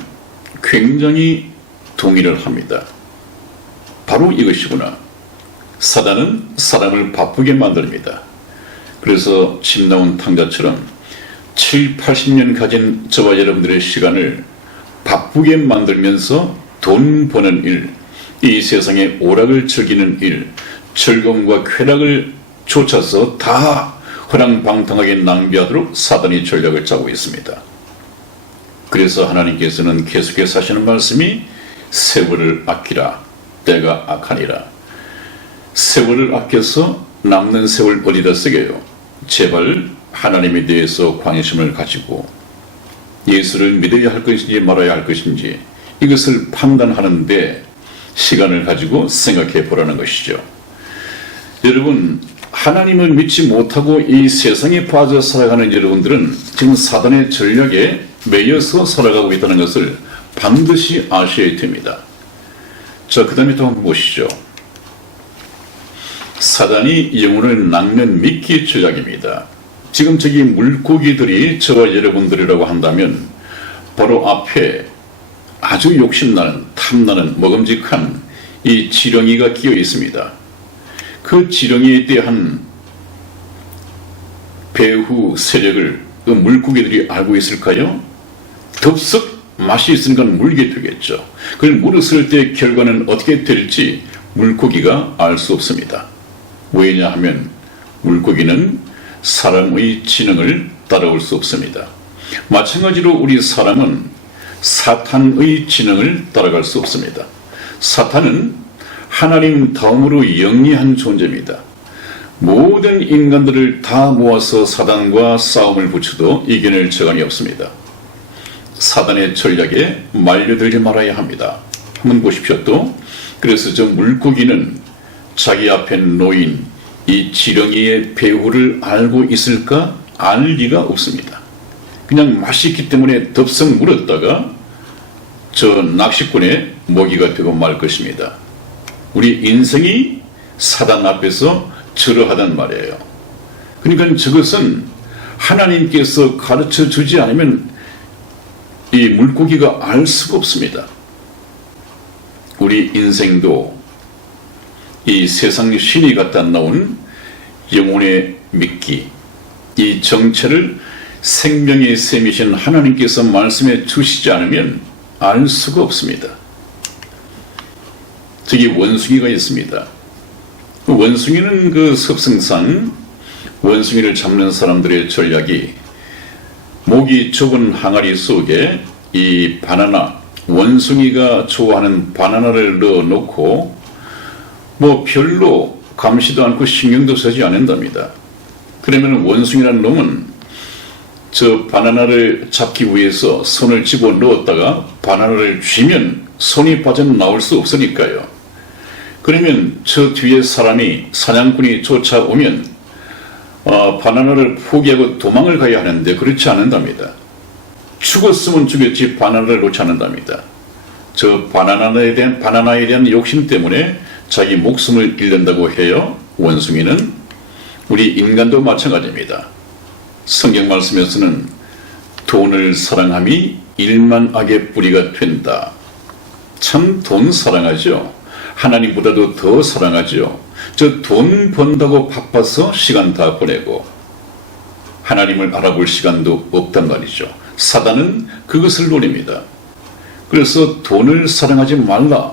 굉장히 동의를 합니다. 바로 이것이구나. 사단은 사람을 바쁘게 만듭니다. 그래서 침 나온 탕자처럼 7, 80년 가진 저와 여러분들의 시간을 바쁘게 만들면서 돈 버는 일, 이 세상의 오락을 즐기는 일, 즐거움과 쾌락을 쫓아서 다 허랑방탕하게 낭비하도록 사단이 전략을 짜고 있습니다. 그래서 하나님께서는 계속해서 하시는 말씀이 세월을 아끼라, 때가 악하니라. 세월을 아껴서 남는 세월 어디다 쓰게요? 제발 하나님에 대해서 관심을 가지고 예수를 믿어야 할 것인지 말아야 할 것인지 이것을 판단하는데 시간을 가지고 생각해 보라는 것이죠. 여러분, 하나님을 믿지 못하고 이 세상에 빠져 살아가는 여러분들은 지금 사단의 전략에 매여서 살아가고 있다는 것을 반드시 아셔야 됩니다. 자, 그 다음에 또 한번 보시죠. 사단이 영혼을 낚는 미끼의 전략입니다. 지금 저기 물고기들이 저와 여러분들이라고 한다면 바로 앞에 아주 욕심나는, 탐나는, 먹음직한 이 지렁이가 끼어 있습니다. 그 지렁이에 대한 배후 세력을 그 물고기들이 알고 있을까요? 덥석 맛이 있으니까 물게 되겠죠. 그걸 물었을 때 결과는 어떻게 될지 물고기가 알 수 없습니다. 왜냐하면 물고기는 사람의 지능을 따라올 수 없습니다. 마찬가지로 우리 사람은 사탄의 지능을 따라갈 수 없습니다. 사탄은 하나님 다음으로 영리한 존재입니다. 모든 인간들을 다 모아서 사단과 싸움을 붙여도 이겨낼 재간이 없습니다. 사단의 전략에 말려들지 말아야 합니다. 한번 보십시오 또. 그래서 저 물고기는 자기 앞에 놓인 이 지렁이의 배후를 알고 있을까? 알 리가 없습니다. 그냥 맛있기 때문에 덥석 물었다가 저 낚시꾼의 먹이가 되고 말 것입니다. 우리 인생이 사단 앞에서 저러하단 말이에요. 그러니까 저것은 하나님께서 가르쳐 주지 않으면 이 물고기가 알 수가 없습니다. 우리 인생도 이 세상 신이 갖다 놓은 영혼의 미끼, 이 정체를 생명의 셈이신 하나님께서 말씀해 주시지 않으면 알 수가 없습니다. 저기 원숭이가 있습니다. 원숭이는 그 습성상 원숭이를 잡는 사람들의 전략이 목이 좁은 항아리 속에 이 바나나, 원숭이가 좋아하는 바나나를 넣어놓고 뭐 별로 감시도 않고 신경도 쓰지 않는답니다. 그러면 원숭이라는 놈은 저 바나나를 잡기 위해서 손을 집어넣었다가 바나나를 쥐면 손이 빠져나올 수 없으니까요. 그러면 저 뒤에 사람이 사냥꾼이 쫓아오면 바나나를 포기하고 도망을 가야 하는데 그렇지 않는답니다. 죽었으면 죽였지 바나나를 놓지 않는답니다. 저 바나나에 대한 욕심 때문에 자기 목숨을 잃는다고 해요. 원숭이는. 우리 인간도 마찬가지입니다. 성경 말씀에서는 돈을 사랑함이 일만 악의 뿌리가 된다. 참 돈 사랑하죠. 하나님보다도 더 사랑하죠. 저 돈 번다고 바빠서 시간 다 보내고 하나님을 알아볼 시간도 없단 말이죠. 사단은 그것을 노립니다. 그래서 돈을 사랑하지 말라,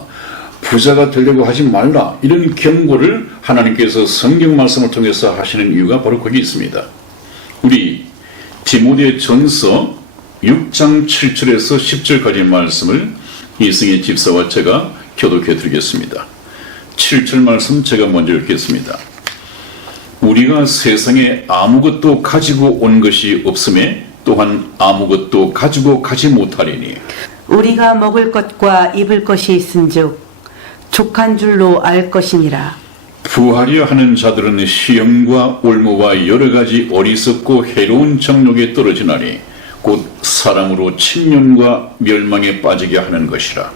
부자가 되려고 하지 말라, 이런 경고를 하나님께서 성경 말씀을 통해서 하시는 이유가 바로 거기 있습니다. 우리 디모데 전서 6장 7절에서 10절까지의 말씀을 이승희 집사와 제가 교독해 드리겠습니다. 7절 말씀 제가 먼저 읽겠습니다. 우리가 세상에 아무것도 가지고 온 것이 없음에 또한 아무것도 가지고 가지 못하리니 우리가 먹을 것과 입을 것이 있은즉 족한 줄로 알 것이니라. 부하려 하는 자들은 시험과 올무와 여러 가지 어리석고 해로운 정욕에 떨어지나니 곧 사람으로 침륜과 멸망에 빠지게 하는 것이라.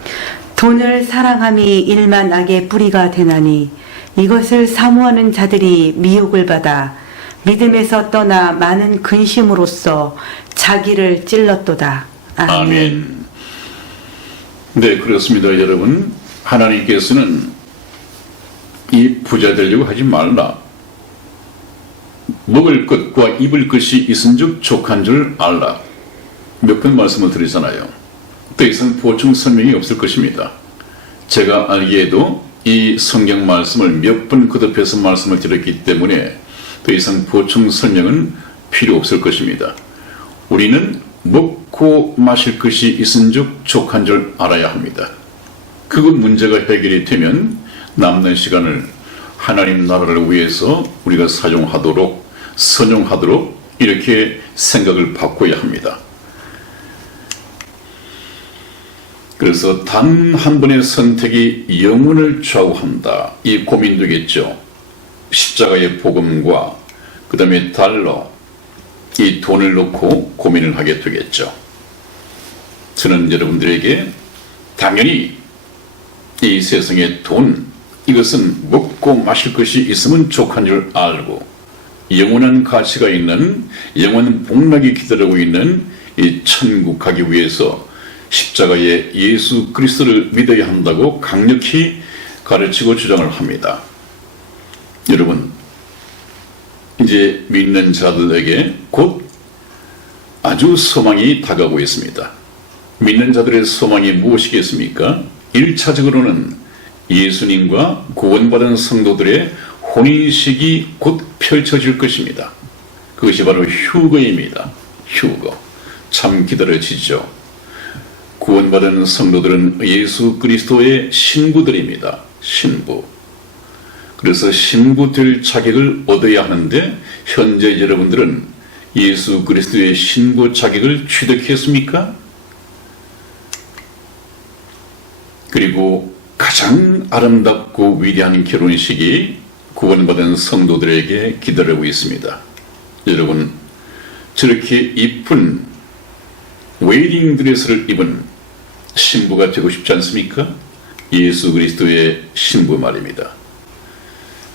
돈을 사랑함이 일만 악의 뿌리가 되나니 이것을 사모하는 자들이 미혹을 받아 믿음에서 떠나 많은 근심으로써 자기를 찔렀도다. 아멘. 네, 그렇습니다, 여러분. 하나님께서는 이 부자 되려고 하지 말라. 먹을 것과 입을 것이 있은즉 족한 줄 알라. 몇 번 말씀을 드리잖아요. 더 이상 보충 설명이 없을 것입니다. 제가 알기에도 이 성경 말씀을 몇 번 거듭해서 말씀을 드렸기 때문에 더 이상 보충 설명은 필요 없을 것입니다. 우리는 먹고 마실 것이 있은즉 족한 줄 알아야 합니다. 그것 문제가 해결이 되면 남는 시간을 하나님 나라를 위해서 우리가 사용하도록, 선용하도록 이렇게 생각을 바꿔야 합니다. 그래서 단 한 번의 선택이 영혼을 좌우한다. 이 고민되겠죠. 십자가의 복음과 그 다음에 달러, 이 돈을 놓고 고민을 하게 되겠죠. 저는 여러분들에게 당연히 이 세상의 돈, 이것은 먹고 마실 것이 있으면 족한 줄 알고 영원한 가치가 있는, 영원한 복락이 기다리고 있는 이 천국 가기 위해서 십자가의 예수 그리스도를 믿어야 한다고 강력히 가르치고 주장을 합니다. 여러분, 이제 믿는 자들에게 곧 아주 소망이 다가오고 있습니다. 믿는 자들의 소망이 무엇이겠습니까? 1차적으로는 예수님과 구원받은 성도들의 혼인식이 곧 펼쳐질 것입니다. 그것이 바로 휴거입니다. 휴거. 참 기다려지죠. 구원받은 성도들은 예수 그리스도의 신부들입니다. 신부. 그래서 신부 될 자격을 얻어야 하는데 현재 여러분들은 예수 그리스도의 신부 자격을 취득했습니까? 그리고 가장 아름답고 위대한 결혼식이 구원받은 성도들에게 기다리고 있습니다. 여러분, 저렇게 이쁜 웨이딩 드레스를 입은 신부가 되고 싶지 않습니까? 예수 그리스도의 신부 말입니다.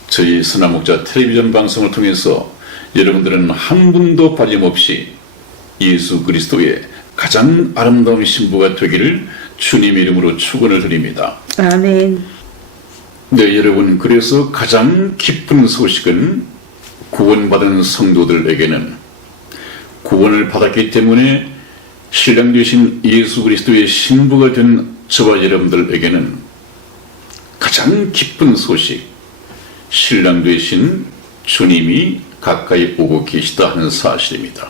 저희 선화목자 텔레비전 방송을 통해서 여러분들은 한 분도 빠짐없이 예수 그리스도의 가장 아름다운 신부가 되기를 주님의 이름으로 축원을 드립니다. 아멘. 네, 여러분, 그래서 가장 기쁜 소식은 구원받은 성도들에게는 구원을 받았기 때문에 신랑 되신 예수 그리스도의 신부가 된 저와 여러분들에게는 가장 기쁜 소식, 신랑 되신 주님이 가까이 오고 계시다 하는 사실입니다.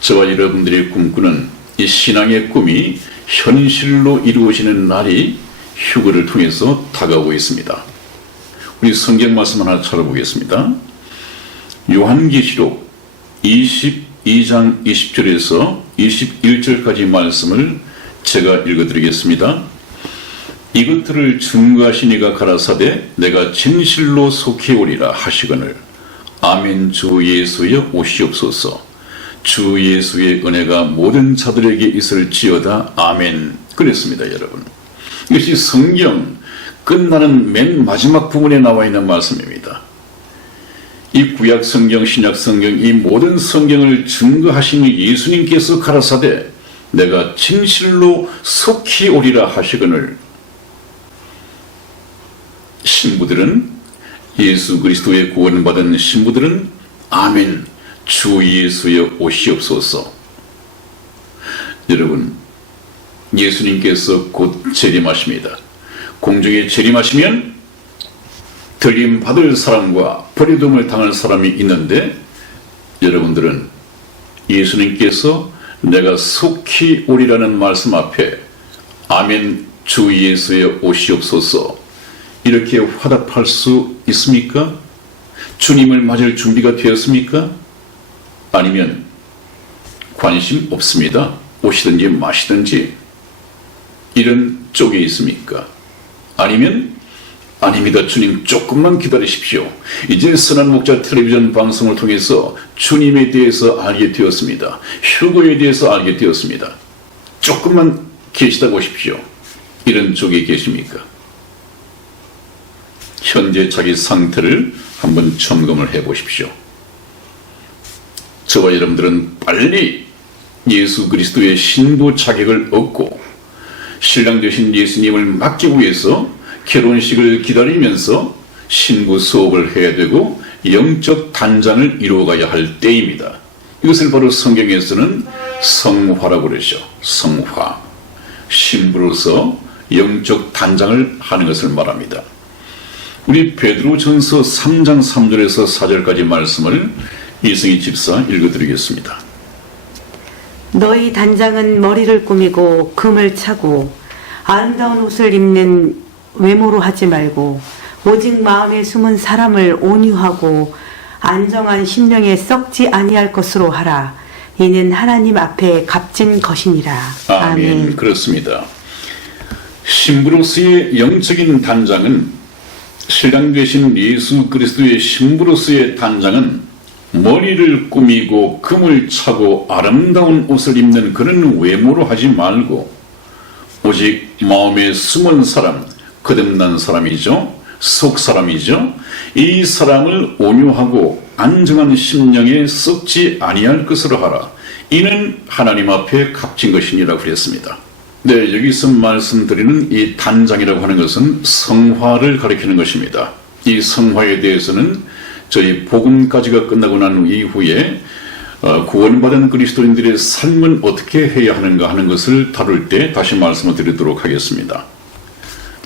저와 여러분들이 꿈꾸는 이 신앙의 꿈이 현실로 이루어지는 날이 휴거를 통해서 다가오고 있습니다. 우리 성경 말씀 하나 찾아보겠습니다. 요한계시록 22장 20절에서 21절까지 말씀을 제가 읽어드리겠습니다. 이것들을 증거하시니가 가라사대 내가 진실로 속히 오리라 하시거늘 아멘. 주 예수여 오시옵소서. 주 예수의 은혜가 모든 자들에게 있을지어다. 아멘. 그랬습니다, 여러분. 이것이 성경 끝나는 맨 마지막 부분에 나와 있는 말씀입니다. 이 구약 성경, 신약 성경, 이 모든 성경을 증거하시니 예수님께서 가라사대 내가 진실로 속히 오리라 하시거늘. 신부들은, 예수 그리스도의 구원받은 신부들은 아멘, 주 예수여 오시옵소서. 여러분, 예수님께서 곧 재림하십니다. 공중에 재림하시면 들림 받을 사람과 버림을 당할 사람이 있는데, 여러분들은 예수님께서 내가 속히 오리라는 말씀 앞에 아멘, 주 예수여 오시옵소서 이렇게 화답할 수 있습니까? 주님을 맞을 준비가 되었습니까? 아니면 관심 없습니다, 오시든지 마시든지 이런 쪽에 있습니까? 아니면 아닙니다, 주님 조금만 기다리십시오, 이제 선한 목자 텔레비전 방송을 통해서 주님에 대해서 알게 되었습니다, 휴거에 대해서 알게 되었습니다, 조금만 계시다 보십시오, 이런 쪽에 계십니까? 현재 자기 상태를 한번 점검을 해 보십시오. 저와 여러분들은 빨리 예수 그리스도의 신부 자격을 얻고 신랑 되신 예수님을 맡기기 위해서 결혼식을 기다리면서 신부 수업을 해야 되고 영적 단장을 이루어가야 할 때입니다. 이것을 바로 성경에서는 성화라고 그러죠. 성화. 신부로서 영적 단장을 하는 것을 말합니다. 우리 베드로전서 3장 3절에서 4절까지 말씀을 이승희 집사 읽어드리겠습니다. 너희 단장은 머리를 꾸미고 금을 차고 아름다운 옷을 입는 외모로 하지 말고 오직 마음에 숨은 사람을 온유하고 안정한 심령에 썩지 아니할 것으로 하라. 이는 하나님 앞에 값진 것이니라. 아멘. 그렇습니다. 신부로서의 영적인 단장은, 신랑 되신 예수 그리스도의 신부로서의 단장은 머리를 꾸미고 금을 차고 아름다운 옷을 입는 그런 외모로 하지 말고 오직 마음에 숨은 사람, 거듭난 사람이죠, 속 사람이죠, 이 사람을 온유하고 안정한 심령에 썩지 아니할 것으로 하라. 이는 하나님 앞에 값진 것이니라 그랬습니다. 네, 여기서 말씀드리는 이 단장이라고 하는 것은 성화를 가리키는 것입니다. 이 성화에 대해서는 저희 복음까지가 끝나고 난 이후에 구원받은 그리스도인들의 삶은 어떻게 해야 하는가 하는 것을 다룰 때 다시 말씀을 드리도록 하겠습니다.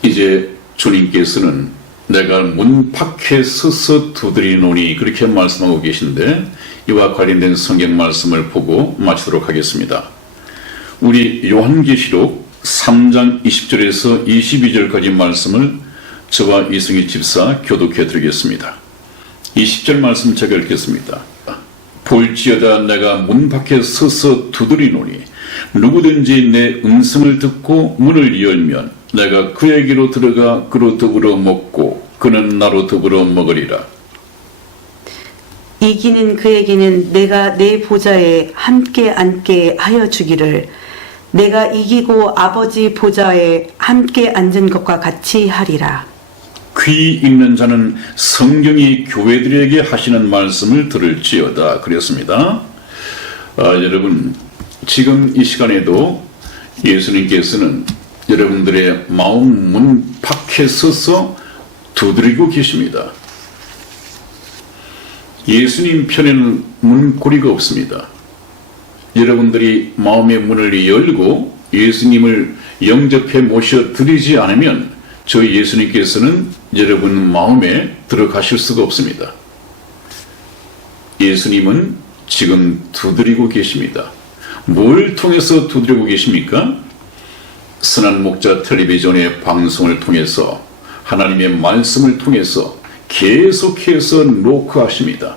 이제 주님께서는 내가 문 밖에 서서 두드리노니 그렇게 말씀하고 계신데, 이와 관련된 성경 말씀을 보고 마치도록 하겠습니다. 우리 요한계시록 3장 20절에서 22절까지 말씀을 저와 이승희 집사 교독해 드리겠습니다. 20절 말씀 제가 읽겠습니다. 볼지어다 내가 문 밖에 서서 두드리노니 누구든지 내 음성을 듣고 문을 열면 내가 그에게로 들어가 그로 더불어 먹고 그는 나로 더불어 먹으리라. 이기는 그에게는 내가 내 보좌에 함께 앉게 하여 주기를, 내가 이기고 아버지 보좌에 함께 앉은 것과 같이 하리라. 귀 있는 자는 성경이 교회들에게 하시는 말씀을 들을지어다 그랬습니다. 여러분, 지금 이 시간에도 예수님께서는 여러분들의 마음 문 밖에 서서 두드리고 계십니다. 예수님 편에는 문고리가 없습니다. 여러분들이 마음의 문을 열고 예수님을 영접해 모셔 드리지 않으면 저희 예수님께서는 여러분 마음에 들어가실 수가 없습니다. 예수님은 지금 두드리고 계십니다. 뭘 통해서 두드리고 계십니까? 선한 목자 텔레비전의 방송을 통해서, 하나님의 말씀을 통해서 계속해서 노크하십니다.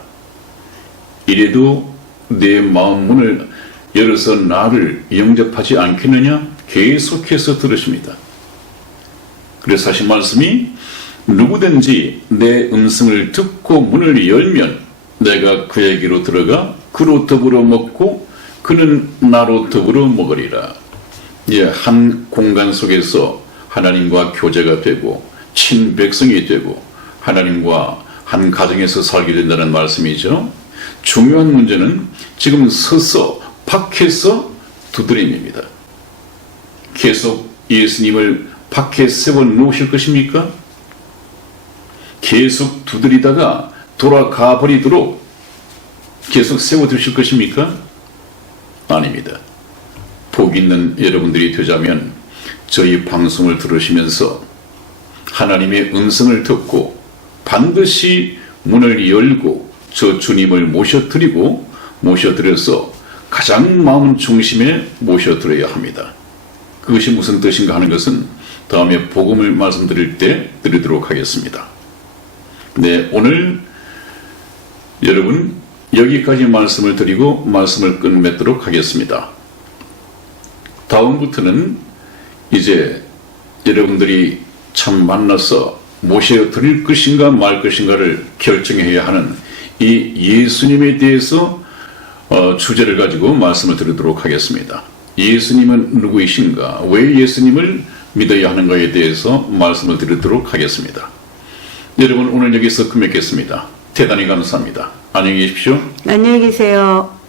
이래도 내 마음 문을 열어서 나를 영접하지 않겠느냐? 계속해서 들으십니다. 그래서 하신 말씀이 누구든지 내 음성을 듣고 문을 열면 내가 그에게로 들어가 그로 더불어 먹고 그는 나로 더불어 먹으리라. 한 공간 속에서 하나님과 교제가 되고 친백성이 되고 하나님과 한 가정에서 살게 된다는 말씀이죠. 중요한 문제는 지금 서서 밖에서 두드림입니다. 계속 예수님을 밖에 세워 놓으실 것입니까? 계속 두드리다가 돌아가 버리도록 계속 세워 두실 것입니까? 아닙니다. 복 있는 여러분들이 되자면 저희 방송을 들으시면서 하나님의 음성을 듣고 반드시 문을 열고 저 주님을 모셔드려서 가장 마음 중심에 모셔드려야 합니다. 그것이 무슨 뜻인가 하는 것은 다음에 복음을 말씀드릴 때 드리도록 하겠습니다. 네, 오늘 여러분 여기까지 말씀을 드리고 말씀을 끝맺도록 하겠습니다. 다음부터는 이제 여러분들이 참 만나서 모셔드릴 것인가 말 것인가를 결정해야 하는 이 예수님에 대해서 주제를 가지고 말씀을 드리도록 하겠습니다. 예수님은 누구이신가? 왜 예수님을 믿어야 하는가에 대해서 말씀을 드리도록 하겠습니다. 여러분 오늘 여기서 끝맺겠습니다. 대단히 감사합니다. 안녕히 계십시오. 안녕히 계세요.